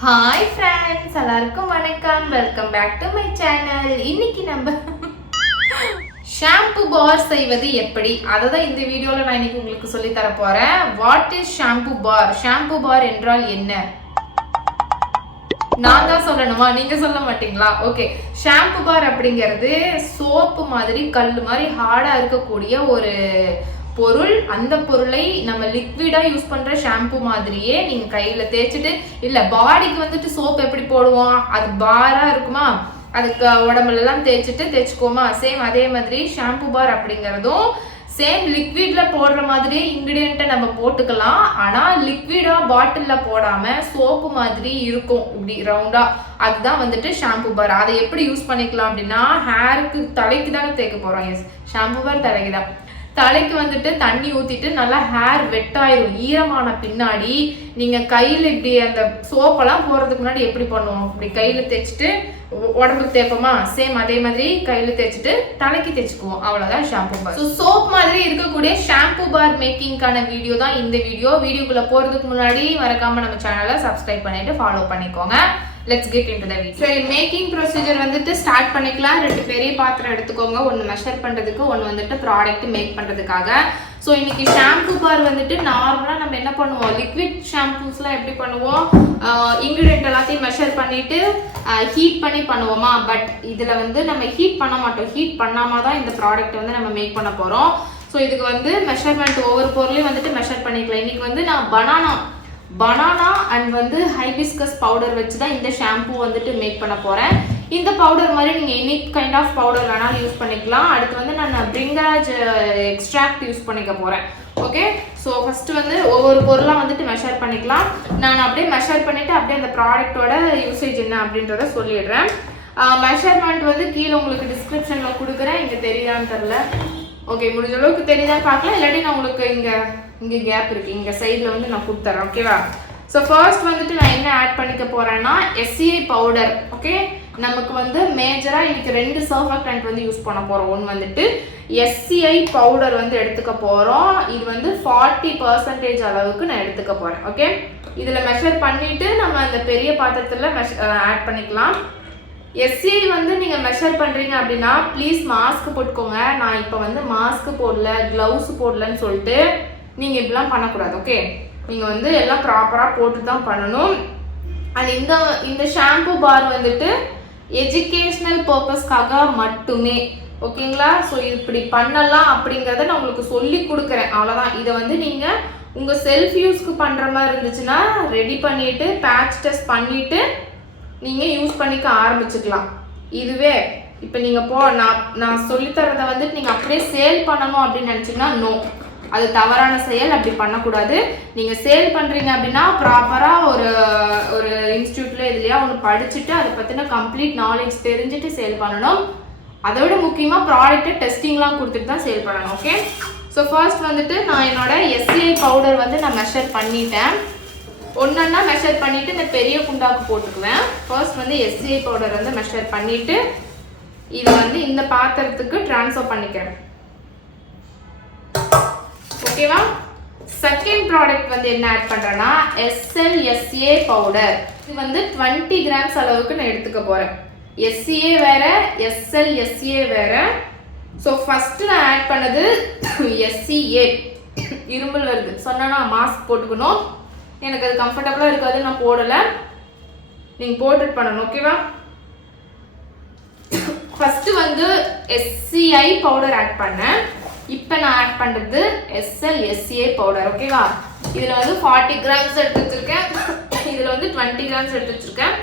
Hi friends, எல்லாருக்கும் வணக்கம். Welcome back to my channel. இன்னைக்கு நம்ம ஷாம்பு பார் செய்வது எப்படி அதை தான் இந்த வீடியோல நான் இன்னைக்கு உங்களுக்கு சொல்லி தர போறேன். What is shampoo bar? Shampoo bar என்றால் என்ன? நான் தான் சொல்லணுமா, நீங்க சொல்ல மாட்டீங்களா? ஓகே, ஷாம்பு பார் அப்படிங்கிறது சோப்பு மாதிரி கல்லு மாதிரி ஹார்டா இருக்கக்கூடிய ஒரு பொருள். அந்த பொருளை நம்ம லிக்விடா யூஸ் பண்ற ஷாம்பு மாதிரியே நீங்க கையில தேய்ச்சிட்டு, இல்ல பாடிக்கு வந்துட்டு சோப் எப்படி போடுவோம், அது பாரா இருக்குமா, அதுக்கு உடம்புல எல்லாம் தேய்ச்சிக்கோமா, சேம் அதே மாதிரி ஷாம்பு பார் அப்படிங்கறதும் சேம் லிக்விட்ல போடுற மாதிரி இன்கிரியன்ட்டை நம்ம போட்டுக்கலாம். ஆனா லிக்விடா பாட்டில்ல போடாம சோப்பு மாதிரி இருக்கும் இப்படி ரவுண்டா, அதுதான் வந்துட்டு ஷாம்பு பார். அதை எப்படி யூஸ் பண்ணிக்கலாம் அப்படின்னா, ஹேருக்கு தலைக்கு தானே தேய்க்க போறோம். எஸ், ஷாம்பு பார் தலைக்கு தான். தலைக்கு வந்துட்டு தண்ணி ஊத்திட்டு நல்லா ஹேர் வெட்டாயிரும். ஈரமான பின்னாடி நீங்க கையில இப்படி அந்த சோப்பெல்லாம் போறதுக்கு முன்னாடி எப்படி பண்ணுவோம், இப்படி கையில தேய்ச்சிட்டு உடம்புக்கு தேய்ப்போமா, சேம் அதே மாதிரி கையில தேய்ச்சிட்டு தலைக்கு தேய்ச்சிக்குவோம். அவ்வளவுதான் ஷாம்பு பார். சோப் மாதிரி இருக்கக்கூடிய ஷாம்பு பார் மேக்கிங்கான வீடியோ தான் இந்த வீடியோ. வீடியோக்குள்ள போறதுக்கு முன்னாடி மறக்காம நம்ம சேனலை சப்ஸ்கிரைப் பண்ணிட்டு ஃபாலோ பண்ணிக்கோங்க. Let's get into the video. சரி, மேக்கிங் ப்ரொசீஜர் வந்துட்டு ஸ்டார்ட் பண்ணிக்கலாம். 2 பெரிய பாத்திரம் எடுத்துக்கோங்க. ஒன்று மெஷர் பண்றதுக்கு, ஒன்று வந்துட்டு ப்ராடக்ட் மேக் பண்றதுக்காக. ஸோ இன்னைக்கு ஷாம்பு பார் வந்துட்டு நார்மலாக நம்ம என்ன பண்ணுவோம், லிக்விட் ஷாம்பூஸ்லாம் எப்படி பண்ணுவோம், இன்கிரியன்ட் எல்லாத்தையும் மெஷர் பண்ணிட்டு ஹீட் பண்ணி பண்ணுவோமா. பட் இதில் வந்து நம்ம ஹீட் பண்ண மாட்டோம். ஹீட் பண்ணாம தான் இந்த ப்ராடக்ட் வந்து நம்ம மேக் பண்ண போகிறோம். ஸோ இதுக்கு வந்து மெஷர்மெண்ட் ஒவ்வொரு பொருளையும் வந்துட்டு மெஷர் பண்ணிக்கலாம். இன்னைக்கு வந்து நான் பனானா அண்ட் வந்து ஹைபிஸ்கஸ் பவுடர் வச்சு தான் இந்த ஷாம்பூ வந்துட்டு மேக் பண்ண போகிறேன். இந்த பவுடர் மாதிரி நீங்கள் எனி கைண்ட் ஆஃப் பவுடர் வேணாலும் யூஸ் பண்ணிக்கலாம். அடுத்து வந்து நான் பிரிங்காஜ் எக்ஸ்ட்ராக்ட் யூஸ் பண்ணிக்க போகிறேன். ஓகே, ஸோ ஃபஸ்ட்டு வந்து ஒவ்வொரு பொருளாக வந்துட்டு மெஷர் பண்ணிக்கலாம். நான் அப்படியே மெஷர் பண்ணிவிட்டு அப்படியே அந்த ப்ராடக்டோட யூசேஜ் என்ன அப்படின்றத சொல்லிடுறேன். மெஷர்மெண்ட் வந்து கீழே உங்களுக்கு டிஸ்கிரிப்ஷனில் கொடுக்குறேன். இங்கே தெரியுதான்னு தெரில. ஓகே, முடிஞ்ச அளவுக்கு தெரியுதான்னு பார்க்கலாம். இல்லாட்டி நான் உங்களுக்கு இங்கே கேப் இருக்குது, இங்கே சைடில் வந்து நான் கொடுத்துறேன். ஓகேவா? ஸோ ஃபர்ஸ்ட் வந்துட்டு நான் என்ன ஆட் பண்ணிக்க போகிறேன்னா எஸ்சிஐ பவுடர். ஓகே, நமக்கு வந்து மேஜராக இன்னைக்கு 2 சர்ஃபெக்டன்ட் வந்து யூஸ் பண்ண போகிறோம். ஒன்று வந்துட்டு எஸ்சிஐ பவுடர் வந்து எடுத்துக்க போகிறோம். இது வந்து 40% அளவுக்கு நான் எடுத்துக்க போகிறேன். ஓகே, இதில் மெஷர் பண்ணிவிட்டு நம்ம அந்த பெரிய பாத்திரத்தில் ஆட் பண்ணிக்கலாம். எஸ்சிஐ வந்து நீங்கள் மெஷர் பண்ணுறீங்க அப்படின்னா ப்ளீஸ் மாஸ்க் போட்டுக்கோங்க. நான் இப்போ வந்து மாஸ்க் போடல, க்ளவுஸ் போடலன்னு சொல்லிட்டு நீங்கள் இப்படிலாம் பண்ணக்கூடாது. ஓகே, நீங்கள் வந்து எல்லாம் ப்ராப்பராக போட்டு தான் பண்ணணும். அண்ட் இந்த ஷாம்பு பார் வந்துட்டு எஜுகேஷ்னல் பர்பஸ்க்காக மட்டுமே. ஓகேங்களா? ஸோ இப்படி பண்ணலாம் அப்படிங்கிறத நான் உங்களுக்கு சொல்லி கொடுக்குறேன், அவ்வளோதான். இதை வந்து நீங்கள் உங்கள் செல்ஃப் யூஸ்க்கு பண்ணுற மாதிரி இருந்துச்சுன்னா ரெடி பண்ணிவிட்டு பேட்ச் டெஸ்ட் பண்ணிவிட்டு நீங்கள் யூஸ் பண்ணிக்க ஆரம்பிச்சுக்கலாம். இதுவே இப்போ நீங்கள் நான் சொல்லித்தரதை வந்துட்டு நீங்கள் அப்படியே சேல் பண்ணணும் அப்படின்னு நினச்சிங்கன்னா நோ, அது தவறான செயல். அப்படி பண்ணக்கூடாது. நீங்கள் சேல் பண்ணுறீங்க அப்படின்னா ப்ராப்பராக ஒரு இன்ஸ்டியூட்டில் இதுலையா ஒன்று படிச்சுட்டு அதை பற்றின கம்ப்ளீட் நாலேஜ் தெரிஞ்சுட்டு சேல் பண்ணணும். அதை விட முக்கியமாக ப்ராடக்ட்டு டெஸ்டிங்லாம் கொடுத்துட்டு தான் சேல் பண்ணணும். ஓகே, ஸோ ஃபர்ஸ்ட் வந்துட்டு நான் என்னோட எஸ்சிஐ பவுடர் வந்து நான் மெஷர் பண்ணிட்டேன். ஒன்றா மெஷர் பண்ணிவிட்டு இந்த பெரிய குண்டாக்கு போட்டுக்குவேன். ஃபர்ஸ்ட் வந்து எஸ்சிஐ பவுடர் வந்து மெஷர் பண்ணிவிட்டு இதை வந்து இந்த பாத்திரத்துக்கு ட்ரான்ஸ்ஃபர் பண்ணிக்கிறேன். ஓகேவா? செகண்ட் ப்ராடக்ட் வந்து என்ன ஆட் பண்ணுறேன்னா SLSA பவுடர். இது வந்து 20 கிராம்ஸ் அளவுக்கு நான் எடுத்துக்க போகிறேன். SCA வேற, SLSA வேற. ஸோ ஃபஸ்ட்டு நான் ஆட் பண்ணது SCA. இருமல் வருது சொன்னா மாஸ்க் போட்டுக்கணும். எனக்கு அது கம்ஃபர்டபுளாக இருக்காது, நான் போடலை. நீங்கள் போட்டுட்டு பண்ணணும். ஓகேவா? ஃபஸ்ட்டு வந்து SCI பவுடர் ஆட் பண்ணேன். இப்போ நான் ஆட் பண்ணுறது SLSA பவுடர். ஓகேவா? இதில் வந்து 40 கிராம்ஸ் எடுத்து வச்சுருக்கேன். இதில் வந்து 20 கிராம்ஸ் எடுத்து வச்சுருக்கேன்.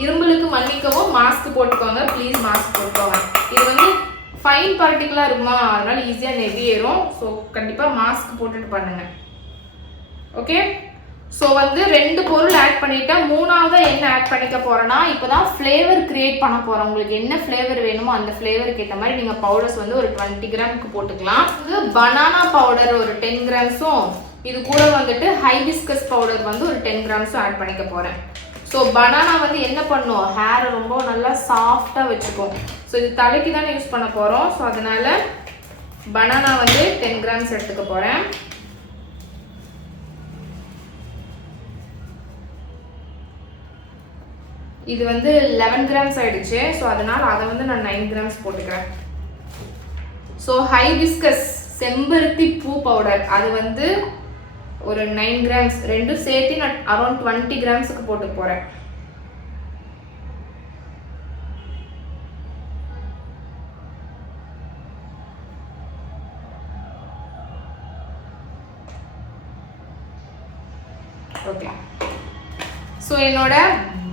இரும்பலுக்கு மன்னிக்கவும், மாஸ்க் போட்டுக்கோங்க ப்ளீஸ், மாஸ்க் போட்டுக்கோங்க. இது வந்து ஃபைன் பார்ட்டிகலாக இருக்குமா, அதனால ஈஸியாக நெவியேறும். ஸோ கண்டிப்பாக மாஸ்க் போட்டுட்டு பண்ணுங்க. ஓகே, ஸோ வந்து 2 பொருள் ஆட் பண்ணிட்டேன். மூணாவது என்ன ஆட் பண்ணிக்க போகிறேன்னா இப்போ தான் ஃப்ளேவர் க்ரியேட் பண்ண போகிறேன். உங்களுக்கு என்ன ஃப்ளேவர் வேணுமோ அந்த ஃப்ளேவருக்கு ஏற்ற மாதிரி நீங்கள் பவுடர்ஸ் வந்து ஒரு 20 கிராமுக்கு போட்டுக்கலாம். இது பனானா பவுடர் ஒரு 10 கிராம்ஸும், இது கூட வந்துட்டு ஹைபிஸ்கஸ் பவுடர் வந்து ஒரு 10 கிராம்ஸும் ஆட் பண்ணிக்க போகிறேன். ஸோ பனானா வந்து என்ன பண்ணும், ஹேரை ரொம்ப நல்லா சாஃப்டாக வச்சுக்கும். ஸோ இது தலைக்கு தானே யூஸ் பண்ண போகிறோம். ஸோ அதனால் பனானா வந்து 10 கிராம்ஸ் எடுத்துக்க போகிறேன். இது வந்து 11 கிராம்ஸ் ஆயிடுச்சு. ஸோ அதனால அதை வந்து நான் 9 கிராம்ஸ் போட்டுக்கிறேன். ஸோ ஹைபிஸ்கஸ் செம்பருத்தி பூ பவுடர் அது வந்து ஒரு 9 கிராம்ஸ், ரெண்டும் சேர்த்து நான் அரௌண்ட் 20 கிராம்ஸுக்கு போட்டு போகிறேன். ஓகே. ஸோ என்னோட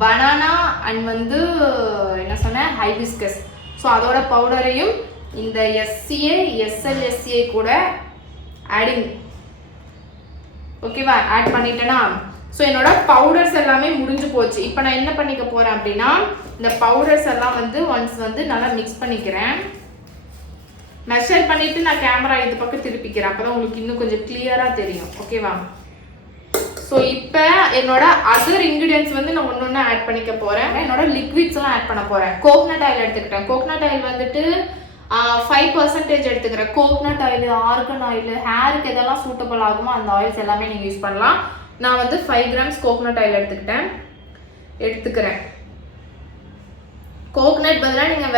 பனானா அண்ட் வந்து என்ன சொன்னேன் ஹைபிஸ்கஸ், ஸோ அதோட பவுடரையும் இந்த SCA SLSA கூட ஆடிங் ஓகேவா ஆட் பண்ணிட்டேன்னா ஸோ என்னோட பவுடர்ஸ் எல்லாமே முடிஞ்சு போச்சு. இப்போ நான் என்ன பண்ணிக்க போகிறேன் அப்படின்னா இந்த பவுடர்ஸ் எல்லாம் வந்து ஒன்ஸ் வந்து நல்லா மிக்ஸ் பண்ணிக்கிறேன். மெஷர் பண்ணிவிட்டு நான் கேமரா இது பக்கம் திருப்பிக்கிறேன், அப்போ தான் உங்களுக்கு இன்னும் கொஞ்சம் கிளியராக தெரியும். ஓகேவா? ஸோ இப்போ என்னோட அதர் இன்க்ரீடியன்ஸ் வந்து நான் ஒன்று ஆட் பண்ணிக்க போகிறேன். என்னோட லிக்விட்ஸ்லாம் ஆட் பண்ண போகிறேன். கோகனட் ஆயில் எடுத்துக்கிட்டேன். கோகனட் ஆயில் வந்துட்டு 5% எடுத்துக்கிறேன். கோகனட் ஆயில், ஆர்கன் ஆயில், ஹேருக்கு எதெல்லாம் சூட்டபிள் ஆகுமோ அந்த ஆயில்ஸ் எல்லாமே நீங்கள் யூஸ் பண்ணலாம். நான் வந்து 5 கிராம்ஸ் கோகனட் ஆயில் எடுத்துக்கிறேன். கோகனட் பதிலாக நீங்கள்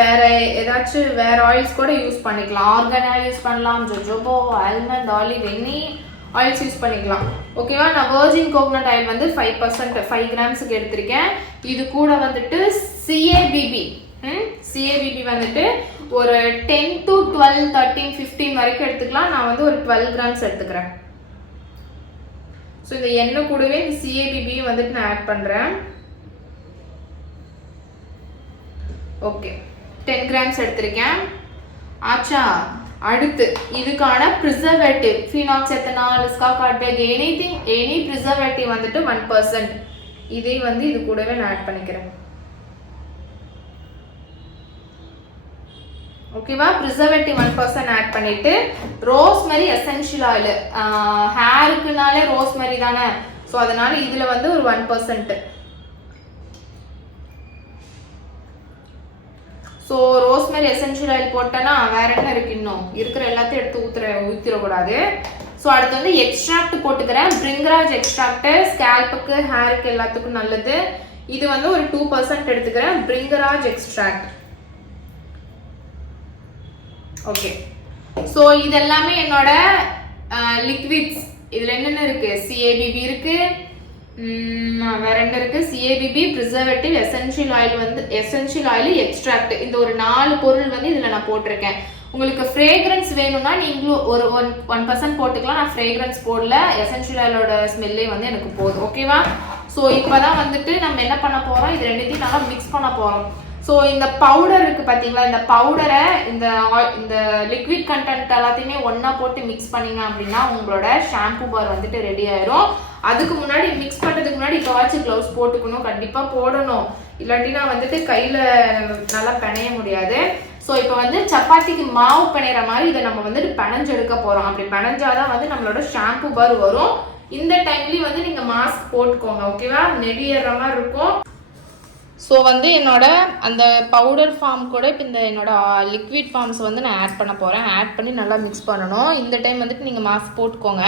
வேற ஆயில்ஸ் கூட யூஸ் பண்ணிக்கலாம். ஆர்கன் ஆயில் யூஸ் பண்ணலாம், jojoba, almond, olive, any oils use பண்ணிக்கலாம். ஓகேவா? நான் வெர்ஜின் கோகனட் ஆயில் வந்து 5% 5 கிராம்ஸுக்கு எடுத்திருக்கேன். இது கூட வந்துட்டு CABB வந்துட்டு ஒரு 10 to 12, 13, 15 வரைக்கும் எடுத்துக்கலாம். நான் வந்து ஒரு 12 கிராம்ஸ் எடுத்துக்கிறேன். ஸோ இந்த எண்ணெய் கூடவே இந்த CABB வந்துட்டு நான் ஆட் பண்ணுறேன். ஓகே, 10 கிராம்ஸ் எடுத்திருக்கேன். ஆச்சா, அடுத்து இதுக்கான ப்ரிசர்வேட்டிவ் ஃபினாக்செத்தனால், ஸ்காகார்பேக், எனி ப்ரிசர்வேட்டிவ் வந்துட்டு 1%. இதை வந்து இது கூடவே நான் ஆட் பண்ணிக்கிறேன். ஓகேவா? ப்ரிசர்வேட்டிவ் 1% ஆட் பண்ணிட்டு ரோஸ்மெரி எசென்ஷியல் ஆயில், ஹேருக்குனாலே ரோஸ்மெரி தானே, ஸோ அதனால இதில் வந்து ஒரு 1%. ஸோ ரோஸ்மெரி எசென்ஷியல் ஆயில் போட்டேன்னா வேற என்ன இருக்கு, இன்னும் இருக்கிற எல்லாத்தையும் எடுத்து ஊற்றிடக்கூடாது. ஸோ அடுத்து வந்து எக்ஸ்ட்ராக்ட் போட்டுக்கிறேன். பிரிங்கராஜ் எக்ஸ்ட்ராக்ட் ஸ்கேல்புக்கு, ஹேருக்கு எல்லாத்துக்கும் நல்லது. இது வந்து ஒரு 2% எடுத்துக்கிறேன். பிரிங்கராஜ் எக்ஸ்ட்ராக்ட். ஓகே. ஸோ இது எல்லாமே என்னோட லிக்விட்ஸ். இதில் என்னென்ன இருக்கு? CABB இருக்கு, வேற என்ன இருக்கு? CABB, preservative, essential oil, extract. இந்த ஒரு 4 பொருள் வந்து இதில் நான் போட்டிருக்கேன். உங்களுக்கு ஃப்ரேக்ரன்ஸ் வேணும்னா நீங்களும் ஒரு 1% போட்டுக்கலாம். நான் ஃப்ரேக்ரன்ஸ் போடல, எசென்ஷியல் ஆயிலோட ஸ்மெல்லே வந்து எனக்கு போதும். ஓகேவா? ஸோ இப்போதான் வந்துட்டு நம்ம என்ன பண்ண போகிறோம், இது ரெண்டுத்தையும் நல்லா மிக்ஸ் பண்ண போகிறோம். ஸோ இந்த பவுடர் இருக்கு பார்த்தீங்களா, இந்த பவுடரை இந்த லிக்விட் கண்டென்ட் எல்லாத்தையுமே ஒன்றா போட்டு மிக்ஸ் பண்ணிங்க அப்படின்னா உங்களோட ஷாம்பு பார் வந்துட்டு ரெடி ஆயிரும். அதுக்கு முன்னாடி மிக்ஸ் பண்ணுறதுக்கு முன்னாடி இப்போவாச்சும் க்ளவுஸ் போட்டுக்கணும், கண்டிப்பாக போடணும். இல்லாட்டினா வந்துட்டு கையில் நல்லா பிணைய முடியாது. ஸோ இப்போ வந்து சப்பாத்திக்கு மாவு பிணையிற மாதிரி இதை நம்ம வந்துட்டு பிணைஞ்சு எடுக்க போகிறோம். அப்படி பிணைஞ்சாதான் வந்து நம்மளோட ஷாம்பு பார் வரும். இந்த டைம்லேயும் வந்து நீங்கள் மாஸ்க் போட்டுக்கோங்க. ஓகேவா? நெடியற மாதிரி இருக்கும். ஸோ வந்து என்னோட அந்த பவுடர் ஃபார்ம் கூட இப்போ இந்த என்னோட லிக்விட் ஃபார்ம்ஸ் வந்து நான் ஆட் பண்ண போகிறேன். ஆட் பண்ணி நல்லா மிக்ஸ் பண்ணணும். இந்த டைம் வந்துட்டு நீங்கள் மாஸ்க் போட்டுக்கோங்க.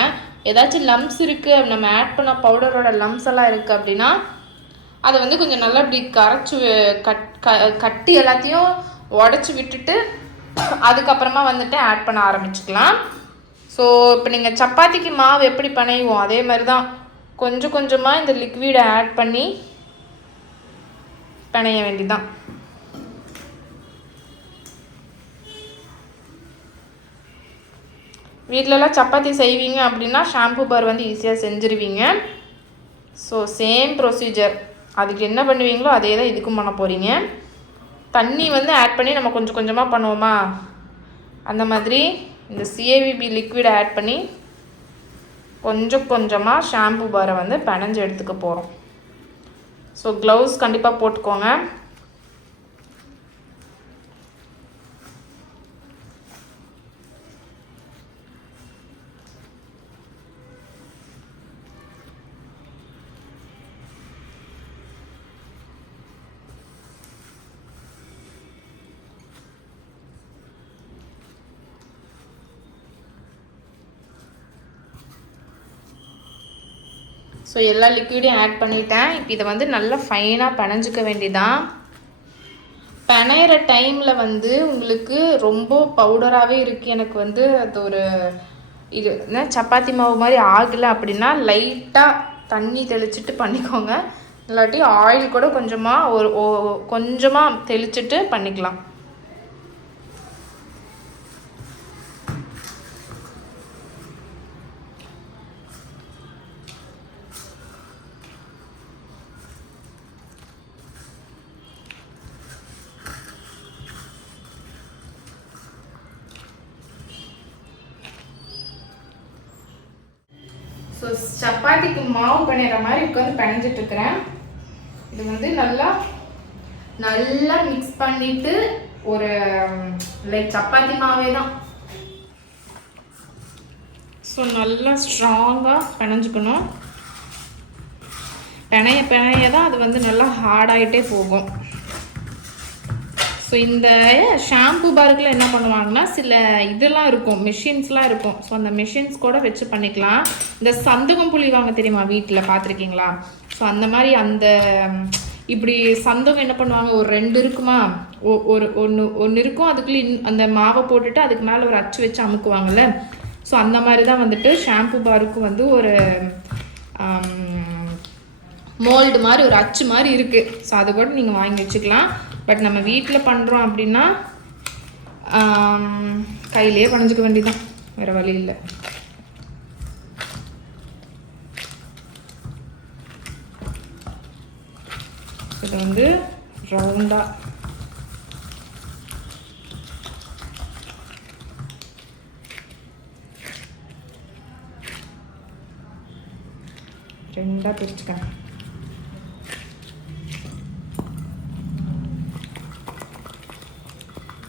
ஏதாச்சும் லம்ஸ் இருக்குது, நம்ம ஆட் பண்ண பவுடரோட லம்ஸ் எல்லாம் இருக்குது அப்படின்னா அதை வந்து கொஞ்சம் நல்லா இப்படி கரைச்சி கட்டி எல்லாத்தையும் உடச்சி விட்டுட்டு அதுக்கப்புறமா வந்துட்டு ஆட் பண்ண ஆரம்பிச்சுக்கலாம். ஸோ இப்போ நீங்கள் சப்பாத்திக்கு மாவு எப்படி பிணைவோம் அதே மாதிரி தான் கொஞ்சம் கொஞ்சமாக இந்த லிக்விடை ஆட் பண்ணி பிணைய வேண்டியதான். வீட்டிலலாம் சப்பாத்தி செய்வீங்க அப்படின்னா ஷாம்பு பார் வந்து ஈஸியாக செஞ்சுருவீங்க. ஸோ சேம் ப்ரொசீஜர், அதுக்கு என்ன பண்ணுவீங்களோ அதே தான் இதுக்கும் பண்ண போகிறீங்க. தண்ணி வந்து ஆட் பண்ணி நம்ம கொஞ்சம் கொஞ்சமாக பண்ணுவோமா, அந்த மாதிரி இந்த CABB லிக்விடை ஆட் பண்ணி கொஞ்சம் கொஞ்சமாக ஷாம்பு பாரை வந்து பிணைஞ்சு எடுத்துக்க போகிறோம். ஸோ க்ளவுஸ் கண்டிப்பாக போட்டுக்கோங்க. ஸோ எல்லா லிக்விடையும் ஆட் பண்ணிட்டேன். இப்போ இதை வந்து நல்லா ஃபைனாக பிணைஞ்சிக்க வேண்டியதான். பிணையிற டைமில் வந்து உங்களுக்கு ரொம்ப பவுடராகவே இருக்குது, எனக்கு வந்து அது ஒரு இது சப்பாத்தி மாவு மாதிரி ஆகலை அப்படின்னா லைட்டாக தண்ணி தெளிச்சிட்டு பண்ணிக்கோங்க. இல்லாட்டி ஆயில் கூட கொஞ்சமாக கொஞ்சமாக தெளிச்சிட்டு பண்ணிக்கலாம். ஸோ சப்பாத்திக்கு மாவு பண்ணிடுற மாதிரி உட்காந்து பிணைஞ்சிட்டு இருக்கிறேன். இது வந்து நல்லா மிக்ஸ் பண்ணிட்டு ஒரு லைக் சப்பாத்தி மாவே தான். ஸோ நல்லா ஸ்ட்ராங்காக பிணைஞ்சிக்கணும். பிணைய தான் அது வந்து நல்லா ஹார்டாகிட்டே போகும். ஸோ இந்த ஷாம்பு பாருக்குள்ள என்ன பண்ணுவாங்கன்னா சில இதெல்லாம் இருக்கும், மிஷின்ஸ்லாம் இருக்கும். ஸோ அந்த மிஷின்ஸ் கூட வச்சு பண்ணிக்கலாம். இந்த சந்தகம் புளிவாங்க தெரியுமா, வீட்டில் பார்த்துருக்கீங்களா? ஸோ அந்த மாதிரி இப்படி சந்தகம் என்ன பண்ணுவாங்க, ஒரு 2 இருக்குமா, ஒன்று இருக்கும், அதுக்குள்ளே அந்த மாவை போட்டுட்டு அதுக்கு மேலே ஒரு அச்சு வச்சு அமுக்குவாங்கள்ல. ஸோ அந்த மாதிரி தான் வந்துட்டு ஷாம்பு பாருக்கு வந்து ஒரு மோல்டு மாதிரி ஒரு அச்சு மாதிரி இருக்குது. ஸோ அது கூட நீங்கள் வாங்கி வச்சுக்கலாம். பட் நம்ம வீட்டில் பண்ணுறோம் அப்படின்னா கையிலேயே பணிஞ்சிக்க வேண்டியதான், வேறு வழி இல்லை. இது வந்து ரவுண்டாக ரெண்டாக பிரிச்சுக்கேன்.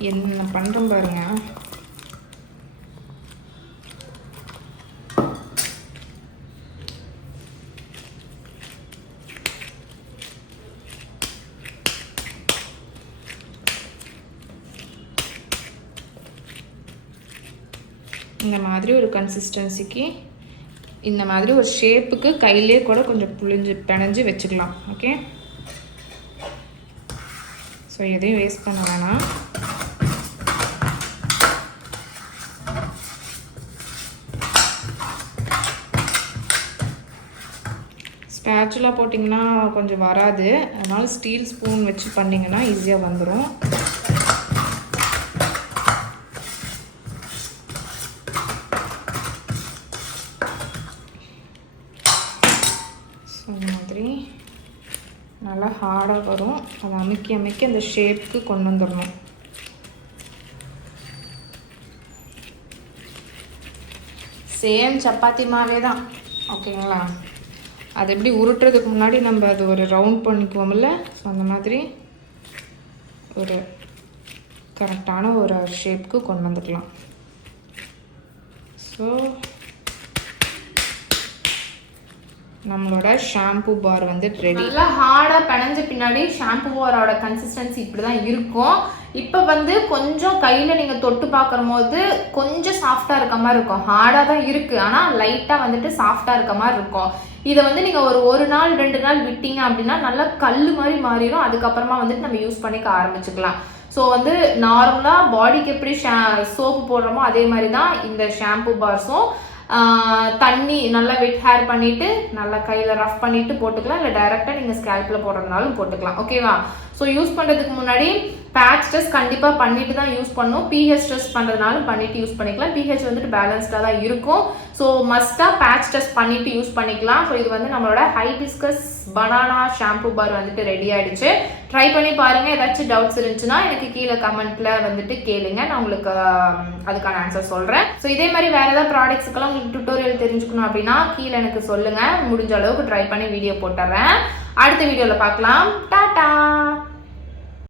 என்ன பண்ணுறோம் பாருங்க. இந்த மாதிரி ஒரு கன்சிஸ்டன்சிக்கு, இந்த மாதிரி ஒரு ஷேப்புக்கு கையிலே கூட கொஞ்சம் பிணைஞ்சு வச்சுக்கலாம். ஓகே, ஸோ எதையும் வேஸ்ட் பண்ண வேணாம். ஸ்பேச்சுலா போட்டிங்கன்னா கொஞ்சம் வராது, அதனால் ஸ்டீல் ஸ்பூன் வச்சு பண்ணிங்கன்னா ஈஸியாக வந்துடும். ஸோ இந்த மாதிரி நல்லா ஹார்டாக வரும். அதை அமைக்கி அந்த ஷேப்புக்கு கொண்டு வந்துடணும். சேம் சப்பாத்தி மாவே தான், ஓகேங்களா? அது எப்படி உருட்டுறதுக்கு முன்னாடி நம்ம அது ஒரு ரவுண்ட் பண்ணிக்குவோம்ல, ஸோ அந்த மாதிரி ஒரு கரெக்டான ஒரு ஷேப்புக்கு கொண்டு வந்துக்கலாம். ஸோ நம்மளோட ஷாம்பு பார் வந்து ரெடி. நல்லா ஹார்டாக பிணைஞ்ச பின்னாடி ஷாம்பு பாரோட கன்சிஸ்டன்சி இப்படி தான் இருக்கும். இப்போ வந்து கொஞ்சம் கையில் நீங்கள் தொட்டு பார்க்குற போது கொஞ்சம் சாஃப்டாக இருக்க மாதிரி இருக்கும். ஹார்டாக தான் இருக்குது, ஆனால் லைட்டாக வந்துட்டு சாஃப்டாக இருக்க மாதிரி இருக்கும். இதை வந்து நீங்கள் ஒரு நாள் 2 நாள் விட்டீங்க அப்படின்னா நல்லா கல் மாதிரி மாறிடும். அதுக்கப்புறமா வந்துட்டு நம்ம யூஸ் பண்ணிக்க ஆரம்பிச்சுக்கலாம். ஸோ வந்து நார்மலாக பாடிக்கு எப்படி சோப்பு போடுறோமோ அதே மாதிரி தான் இந்த ஷாம்பு பார்ஸும். தண்ணி நல்லா வெட் ஹேர் பண்ணிவிட்டு நல்லா கையில் ரஃப் பண்ணிவிட்டு போட்டுக்கலாம், இல்லை டைரெக்டாக நீங்கள் ஸ்கேல்பில் போடுறதுனாலும் போட்டுக்கலாம். ஓகேவா? ஸோ யூஸ் பண்ணுறதுக்கு முன்னாடி பேட்ச் டெஸ்ட் கண்டிப்பாக பண்ணிட்டு தான் யூஸ் பண்ணணும். பிஹெச் டெஸ்ட் பண்ணுறதுனாலும் பண்ணிவிட்டு யூஸ் பண்ணிக்கலாம். பிஹெச் வந்துட்டு பேலன்ஸ்டாக தான் இருக்கும். ஸோ மஸ்ட்டாக பேட்ச் டெஸ்ட் பண்ணிவிட்டு யூஸ் பண்ணிக்கலாம். ஸோ இது வந்து நம்மளோட ஹைபிஸ்கஸ் பனானா ஷாம்பு பார் வந்துட்டு ரெடி ஆகிடுச்சு. ட்ரை பண்ணி பாருங்கள். ஏதாச்சும் டவுட்ஸ் இருந்துச்சுன்னா எனக்கு கீழே கமெண்ட்டில் வந்துட்டு கேளுங்க, நான் உங்களுக்கு அதுக்கான ஆன்சர் சொல்கிறேன். ஸோ இதே மாதிரி வேறு ஏதாவது ப்ராடக்ட்ஸுக்கெல்லாம் உங்களுக்கு டுட்டோரியல் தெரிஞ்சுக்கணும் அப்படின்னா கீழே எனக்கு சொல்லுங்கள். முடிஞ்ச அளவுக்கு ட்ரை பண்ணி வீடியோ போட்டுறேன். அடுத்த வீடியோவில் பார்க்கலாம். டாடா.